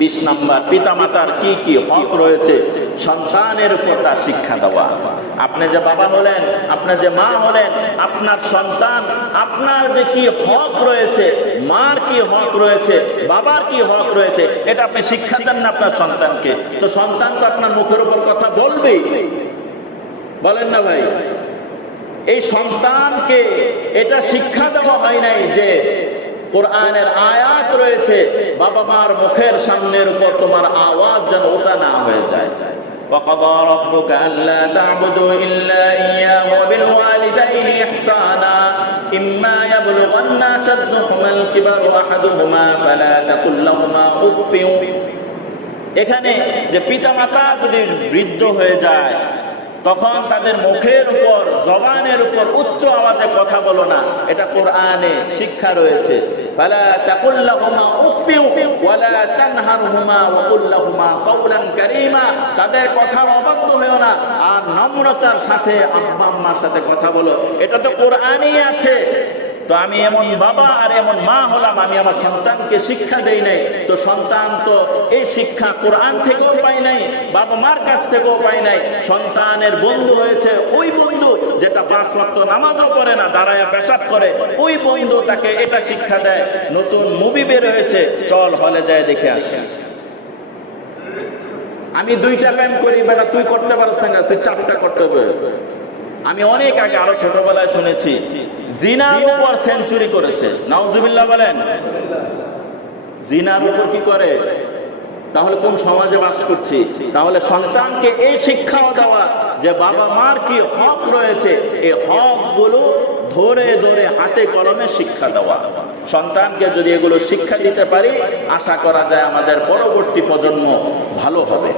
20 নম্বর, পিতামাতার কি কি হক রয়েছে সন্তানের উপর তা শিক্ষা দেওয়া। আপনি যে বাবা হলেন, আপনি যে মা হলেন, আপনার সন্তান, আপনার যে কি হক রয়েছে, মার কি হক রয়েছে, বাবার কি হক রয়েছে, এটা আপনি শিক্ষা দেন না আপনার সন্তানকে, তো সন্তান তো আপনার মুখের উপর কথা বলবেই, বলেন না ভাই? এই সন্তানকে এটা শিক্ষা দেওয়া হয় নাই যে কোরআনের আয়াত রয়েছে, বাবা মার মুখের সামনের উপর তোমার আওয়াজ যেন উঁচা না হয়ে যায়। وَقَضَى رَبُّكَ أَلَّا تَعْبُدُوا إِلَّا إِيَّاهُ وَبِالْوَالِدَيْنِ إِحْسَانًا إِمَّا يَبْلُغَنَّ أَحَدُهُمَا الْكِبَرَ أَحَدُهُمَا فَلَا تَقُل لَّهُمَا أُفٍّ। এখানে যে পিতামাতা যদি বৃদ্ধ হয়ে যায় তখন তাদের মুখের উপর, জবানের উপর উচ্চ আওয়াজে কথা বলো না, এটা কোরআনে শিক্ষা রয়েছে। ফালা তাকুল লাহুমা উফিউ ওয়ালা তানহারহুমা ওয়া কুল লাহুমা কাওলান কারীমা। তাদের কথার অবাধ্য হয়ো না আর নম্রতার সাথে আব্বা আম্মার সাথে কথা বলো, এটা তো কোরআনেই আছে। তো আমি এমন বাবা আর এমন মা হলাম, আমি আমার সন্তানকে শিক্ষা দেই নাই, তো সন্তান তো এই শিক্ষা কোরআন থেকেও পাই নাই, বাবা মার কাছ থেকেও পাই নাই। সন্তানের বন্ধু হয়েছে ওই বন্ধু যেটা 5 ওয়াক্ত নামাজও পড়ে না, দাঁড়ায় পেশাব করে, ওই বন্ধু তাকে এটা শিক্ষা দেয়। নতুন মুভি বের হয়েছে, চল হলে যায় দেখে আসি। আমি 2টা প্রেম করি, বেটা তুই করতে পারছ না, তুই 4টা করতে হবে। আমি অনেক আগে আরো ছোটবেলায় শুনেছি জিনার উপর সেঞ্চুরি করেছে, নাউজুবিল্লাহ বলেন। জিনার উপর কি করে? তাহলে কোন সমাজে বাস করছি? তাহলে সন্তানকে এই শিক্ষাও দেওয়া যে বাবা মার কি হক রয়েছে, এই হক গুলো ধরে ধরে হাতে কলমে শিক্ষা দেওয়া। সন্তানকে যদি এগুলো শিক্ষা দিতে পারি, আশা করা যায় আমাদের পরবর্তী প্রজন্ম ভালো হবে।